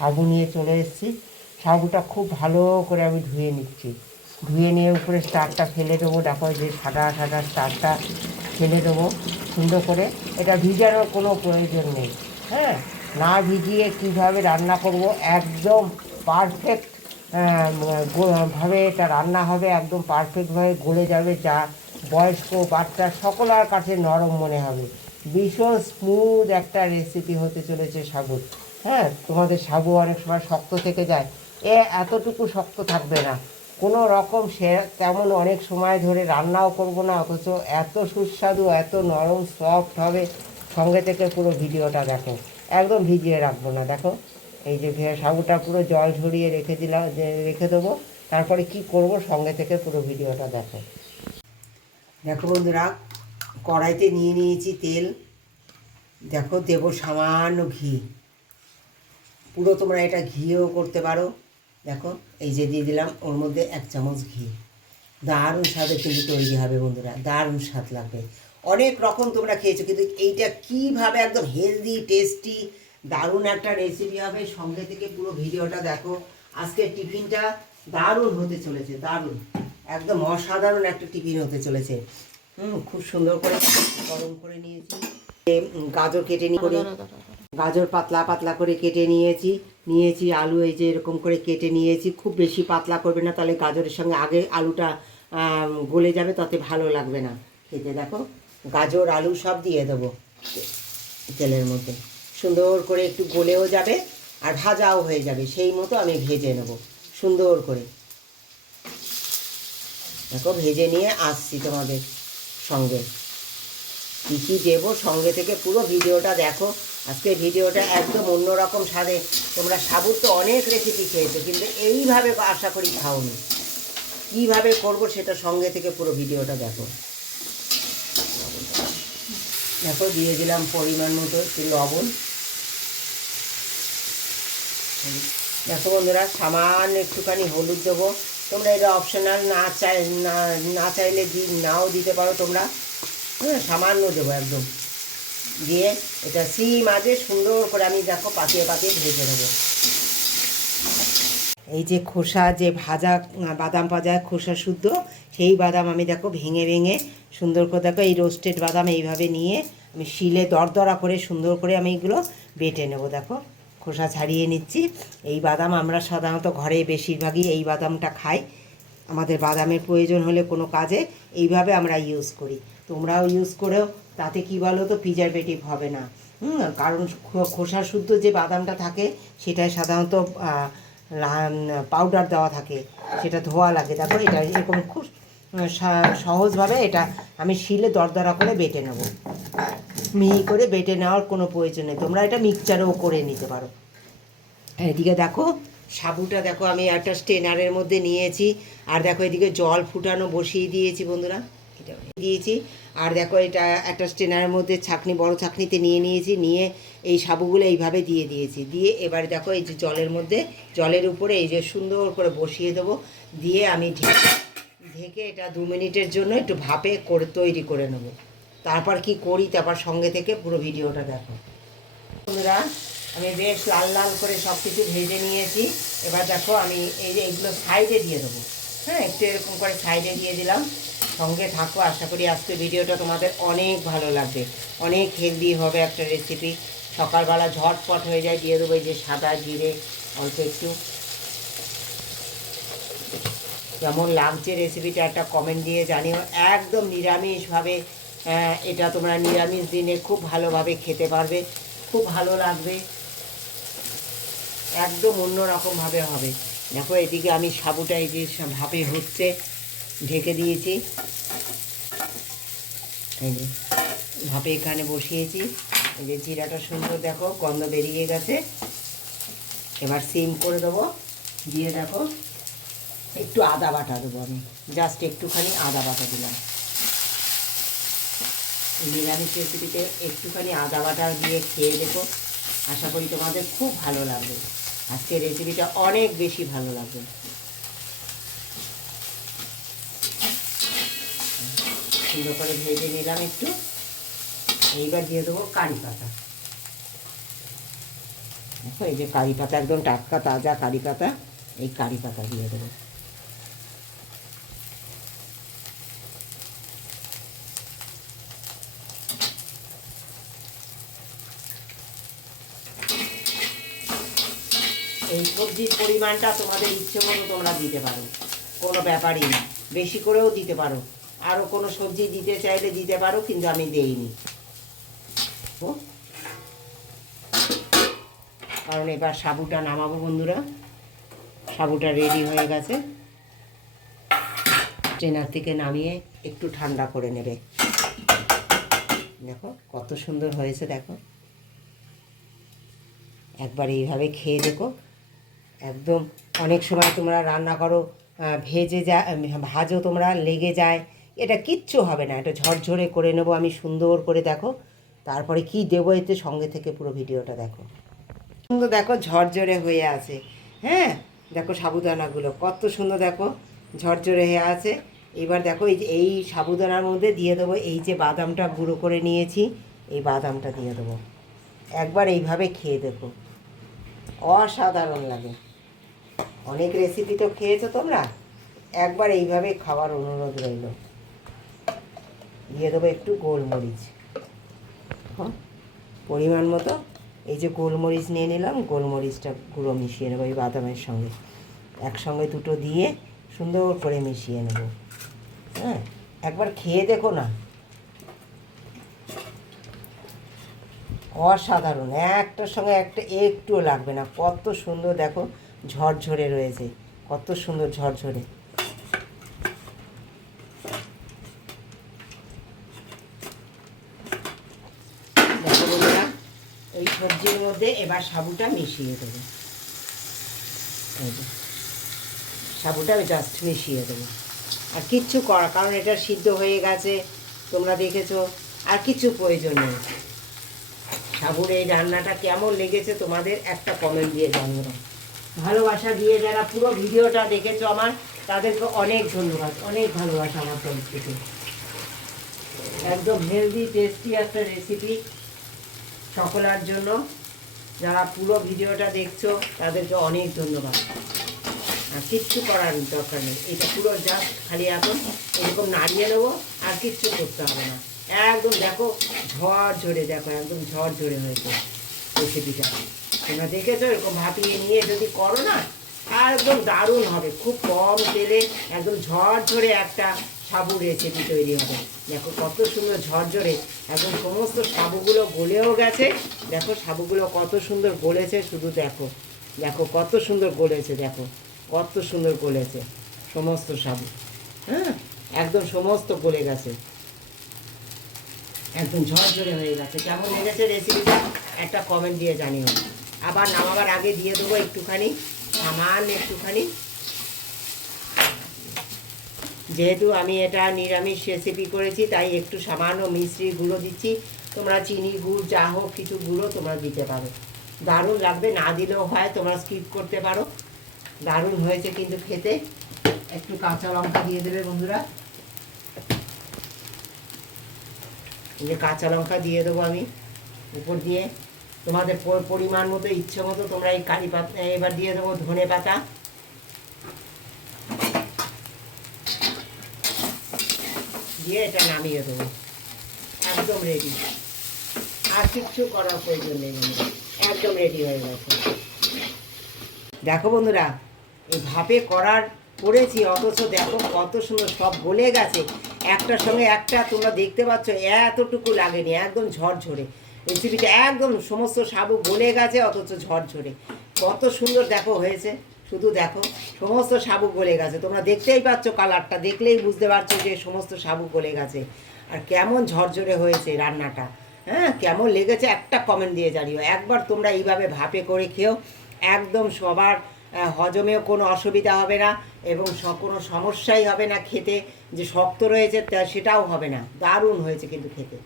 সাবু নিয়ে চলে এসেছি। সাবুটা খুব ভালো করে আমি ধুয়ে নিচ্ছি। ধুয়ে নিয়ে উপরে স্টারটা ফেলে দেবো। দেখো যে সাদা সাদা স্টারটা ফেলে দেবো সুন্দর করে। এটা ভিজানোর কোনো প্রয়োজন নেই। হ্যাঁ, না ভিজিয়ে কীভাবে রান্না করব, একদম পারফেক্ট ভাবে এটা রান্না হবে, একদম পারফেক্টভাবে গলে যাবে, যা বয়স্ক বাচ্চা সকলের কাছে নরম মনে হবে। ভীষণ স্মুথ একটা রেসিপি হতে চলেছে সাবুর। হ্যাঁ, তোমাদের সাবু অনেক সময় শক্ত থেকে যায়, এতটুকু শক্ত থাকবে না কোনো রকম। সে তেমন অনেক সময় ধরে রান্নাও করব না, অথচ এত সুস্বাদু, এত নরম সফট হবে। সঙ্গে থেকে পুরো ভিডিওটা দেখো, একদম ভিজিয়ে রাখবো না। দেখো এই যে সাবুটা পুরো জল ঝরিয়ে রেখে দিলাম, যে রেখে দেবো। তারপরে কি করব, সঙ্গে থেকে পুরো ভিডিওটা দেখো। দেখো বন্ধুরা, কড়াইতে নিয়ে নিয়েছি তেল। দেখো দেবো সামান্য ঘি। পুরো তোমরা এটা ঘিও করতে পারো। দেখো এই যে দিয়ে দিলাম ওর মধ্যে 1 চামচ ঘি। দারুণ স্বাদে কিন্তু তৈরি হবে বন্ধুরা, দারুণ স্বাদ লাগবে। অনেক রকম তোমরা খেয়েছো, কিন্তু এইটা কীভাবে একদম হেলদি টেস্টি দারুণ একটা রেসিপি হবে। সঙ্গে থেকে পুরো ভিডিওটা দেখো। আজকের টিফিনটা দারুণ হতে চলেছে, দারুণ একদম অসাধারণ একটা টিফিন হতে চলেছে। খুব সুন্দর করে গরম করে নিয়েছি। গাজর কেটে নিয়ে গাজর পাতলা পাতলা করে কেটে নিয়েছি আলু এই যে এরকম করে কেটে নিয়েছি। খুব বেশি পাতলা করবে না, তাহলে গাজরের সঙ্গে আগে আলুটা গলে যাবে, তাতে ভালো লাগবে না খেতে। দেখো গাজর আলু সব দিয়ে দেবো তেলের মধ্যে, সুন্দর করে একটু গলেও যাবে আর ভাজাও হয়ে যাবে। সেই মতো আমি ভেজে নেব সুন্দর করে। দেখো ভেজে নিয়ে আসছি তোমাদের সঙ্গে। কী কী দেবো সঙ্গে থেকে পুরো ভিডিওটা দেখো। আজকে ভিডিওটা একদম অন্যরকম স্বাদে। তোমরা সাবুর তো অনেক রেসিপি খেয়েছো, কিন্তু এইভাবে আশা করি খাওনি। কীভাবে করবো সেটা সঙ্গে থেকে পুরো ভিডিওটা দেখো। দেখো দিয়ে দিলাম পরিমাণ মতো একটু লবণ। দেখো বন্ধুরা, সামান্য একটুখানি হলুদ দেবো। তোমরা এটা অপশনাল, না চাইলে নাও দিতে পারো তোমরা। হ্যাঁ, সামান্য দেবো একদম। দিয়ে এটা সিম আজে সুন্দর করে আমি দেখো পাতিয়ে পাতিয়ে ভেজে নেবো। এই যে খোসা, যে ভাজা বাদাম ভাজা খোসা শুদ্ধ, সেই বাদাম আমি দেখো ভেঙে ভেঙে সুন্দর করে, দেখো এই রোস্টেড বাদাম এইভাবে নিয়ে আমি শিলে দরদরা করে সুন্দর করে আমি এগুলো বেটে নেব। দেখো খোসা ছাড়িয়ে নিচ্ছি। এই বাদাম আমরা সাধারণত ঘরে বেশিরভাগই এই বাদামটা খাই। আমাদের বাদামের প্রয়োজন হলে কোনো কাজে এইভাবে আমরা ইউজ করি। তোমরাও ইউজ করেও, তাতে কি বলো তো, প্রিজারভেটিভ হবে না। কারণ খোসা শুদ্ধ যে বাদামটা থাকে সেটাই সাধারণত পাউডার দেওয়া থাকে, সেটা ধোয়া লাগে। দেখো এটা এরকম খুব সহজভাবে এটা আমি শিলে দরদরা করে বেটে নেব। মিহি করে বেটে নেওয়ার কোনো প্রয়োজন নেই, তোমরা এটা মিক্সচারেও করে নিতে পারো। এদিকে দেখো সাবুটা দেখো আমি একটা স্টেনারের মধ্যে নিয়েছি। আর দেখো এদিকে জল ফুটানো বসিয়ে দিয়েছি বন্ধুরা, এটা দিয়েছি। আর দেখো এটা একটা স্টেনারের মধ্যে ছাঁকনি, বড় ছাঁকনিতে নিয়েছি, নিয়ে এই সাবুগুলো এইভাবে দিয়ে দিয়েছি। দিয়ে এবারে দেখো এই যে জলের মধ্যে, জলের উপরে এই যে সুন্দর করে বসিয়ে দেবো। দিয়ে আমি ঢেকে এটা 2 মিনিটের জন্য একটু ভাপে করে তৈরি করে নেব। তারপর কি করি, তারপর সঙ্গে থেকে পুরো ভিডিওটা দেখো বন্ধুরা। আমি বেশ লাল লাল করে সব কিছু ভেজে নিয়েছি। এবার দেখো আমি এই যে এইগুলো সাইডে দিয়ে দেবো। হ্যাঁ, একটু এরকম করে সাইডে দিয়ে দিলাম। সঙ্গে থাকো, আশা করি আজকে ভিডিওটা তোমাদের অনেক ভালো লাগবে। অনেক হেলদি হবে একটা রেসিপি, সকালবেলা ঝটপট হয়ে যায়। দিয়ে দেবো এই যে সাদা জিরে অল্প একটু। কেমন লাগছে রেসিপিটা একটা কমেন্ট দিয়ে জানিও। একদম নিরামিষভাবে, এটা তোমরা নিরামিষ দিনে খুব ভালোভাবে খেতে পারবে, খুব ভালো লাগবে, একদম অন্যরকমভাবে হবে। দেখো এদিকে আমি সাবুটা এই যে ভাপে হচ্ছে, ঢেকে দিয়েছি। এই যে ভাপে এখানে বসিয়েছি। এই যে জিরাটা সুন্দর দেখো গন্ধ বেরিয়ে গেছে। এবার সিম করে দেবো। দিয়ে দেখো একটু আদা বাটা দেবো, আমি জাস্ট একটুখানি আদা বাটা দিলাম। নিরামিষ রেসিপিতে একটুখানি আদা বাটা দিয়ে খেয়ে দেখো, আশা করি তোমাদের খুব ভালো লাগবে। আজকের রেসিপিটা অনেক বেশি ভালো লাগবে। সুন্দর করে ভেজে নিলাম একটু। এইবার দিয়ে দেবো কারি পাতা। দেখো এই যে কারি পাতা, একদম টাটকা তাজা কারি পাতা, এই কারি পাতা দিয়ে দেবো। এই সবজির পরিমাণটা তোমাদের ইচ্ছে মতো তোমরা দিতে পারো, কোনো ব্যাপারই না, বেশি করেও দিতে পারো, আরও কোনো সবজি দিতে চাইলে দিতে পারো, কিন্তু আমি দেইনি। কারণ এবার সাবুটা নামাবো বন্ধুরা, সাবুটা রেডি হয়ে গেছে। ট্রেনার থেকে নামিয়ে একটু ঠান্ডা করে নেবে। দেখো কত সুন্দর হয়েছে, দেখো একবার এইভাবে খেয়ে দেখো। একদম অনেক সময় তোমরা রান্না করো ভাজো তোমরা, লেগে যায়, এটা কিচ্ছু হবে না, এটা ঝরঝরে করে নেবো আমি সুন্দর করে। দেখো তারপরে কি দেবো এতে, সঙ্গে থেকে পুরো ভিডিওটা দেখো। সুন্দর দেখো ঝরঝরে হয়ে আছে। হ্যাঁ দেখো সাবুদানাগুলো কত সুন্দর, দেখো ঝরঝরে হয়ে আছে। এবার দেখো এই সাবুদানার মধ্যে দিয়ে দেবো এই যে বাদামটা গুঁড়ো করে নিয়েছি, এই বাদামটা দিয়ে দেবো। একবার এইভাবে খেয়ে দেখো, অসাধারণ লাগে। অনেক রেসিপি তো খেয়েছো তোমরা, একবার এইভাবে খাওয়ার অনুরোধ রইল। দিয়ে দেবো একটু গোলমরিচ, পরিমাণ মতো। এই যে গোলমরিচ নিয়ে নিলাম, গোলমরিচটা গুঁড়ো মিশিয়ে নেবো এই বাদামের সঙ্গে, একসঙ্গে দুটো দিয়ে সুন্দর করে মিশিয়ে নেব। হ্যাঁ একবার খেয়ে দেখো না, অসাধারণ, একটার সঙ্গে একটা একটুও লাগবে না। কত সুন্দর দেখো ঝরঝরে রয়েছে, কত সুন্দর ঝরঝরে। দেখো বন্ধুরা, এই সবজির মধ্যে এবার সাবুটা মিশিয়ে দেবো। এই যে সাবুটা আমি জাস্ট মিশিয়ে দেবো, আর কিচ্ছু করা, কারণ এটা সিদ্ধ হয়ে গেছে তোমরা দেখেছো, আর কিছু প্রয়োজন নেই। সাবুর এই রান্নাটা কেমন লেগেছে তোমাদের একটা কমেন্ট দিয়ে জানিও। ভালোবাসা দিয়ে যারা পুরো ভিডিওটা দেখেছো আমার, তাদেরকে অনেক ধন্যবাদ, অনেক ভালোবাসা আমার তরফ থেকে। একদম হেলদি টেস্টি একটা রেসিপি সকলের জন্য। যারা পুরো ভিডিওটা দেখছো তাদেরকে অনেক ধন্যবাদ। আর কিচ্ছু করার দরকার নেই, এটা পুরো জাস্ট খালি এখন এরকম নাড়িয়ে নেবো, আর কিচ্ছু করতে হবে না। একদম দেখো ঝরঝরে, দেখো একদম ঝরঝরে হয়েছে রেসিপিটা। তোমরা দেখেছো, এরকম ভাপিয়ে নিয়ে যদি করো না, একদম দারুণ হবে। খুব কম তেলে একদম ঝরঝরে একটা সাবু রেসিপি তৈরি হবে। দেখো কত সুন্দর ঝরঝরে, একদম সমস্ত সাবুগুলো গলেও গেছে। দেখো সাবুগুলো কত সুন্দর গলেছে, শুধু দেখো, দেখো কত সুন্দর গলেছে, দেখো কত সুন্দর গলেছে সমস্ত সাবু। হ্যাঁ একদম সমস্ত গলে গেছে, একদম ঝরঝরে হয়ে গেছে। কেমন লেগেছে রেসিপিটা একটা কমেন্ট দিয়ে জানিও। আবার নামাবার আগে দিয়ে দেবো একটুখানি, সামান্য একটুখানি, যেহেতু আমি এটা নিরামিষ রেসিপি করেছি তাই একটু সামান্য মিষ্টির গুঁড়ো দিচ্ছি। তোমরা চিনি গুড় যা হোক কিছু গুঁড়ো তোমরা দিতে পারো, দারুণ লাগবে। না দিলেও হয়, তোমরা স্কিপ করতে পারো। দারুণ হয়েছে কিন্তু খেতে। একটু কাঁচা লঙ্কা দিয়ে দেবে বন্ধুরা, এই যে কাঁচা লঙ্কা দিয়ে দেবো আমি উপর দিয়ে। তোমাদের পরিমাণ মতো ইচ্ছে মতো তোমরা এই কারি পাতা, এবার দিয়ে দেবো ধনে পাতা, দিয়ে এটা নামিয়ে দেবো। একদম রেডি, আর কিচ্ছু করার প্রয়োজন নেই বন্ধুরা, একদম রেডি হয়ে গেছে। দেখো বন্ধুরা, এই ভাপে করেছি, অথচ দেখো কত সুন্দর সব গলে গেছে একটার সঙ্গে একটা। তোমরা দেখতে পাচ্ছ এতটুকু লাগেনি, একদম ঝরঝরে রেসিপিটা, একদম সমস্ত সাবু গলে গেছে অথচ ঝরঝরে। কত সুন্দর দেখো হয়েছে, শুধু দেখো সমস্ত সাবু গলে গেছে। তোমরা দেখতেই পাচ্ছ, কালারটা দেখলেই বুঝতে পারছো যে সমস্ত সাবু গলে গেছে। আর কেমন ঝরঝরে হয়েছে রান্নাটা, হ্যাঁ কেমন লেগেছে একটা কমেন্ট দিয়ে জানিও। একবার তোমরা এইভাবে ভাপে করে খেও, একদম সবার হজমেও কোনো অসুবিধা হবে না, এবং কোনো সমস্যাই হবে না খেতে। যে শক্ত রয়েছে সেটাও হবে না, দারুণ হয়েছে কিন্তু খেতে।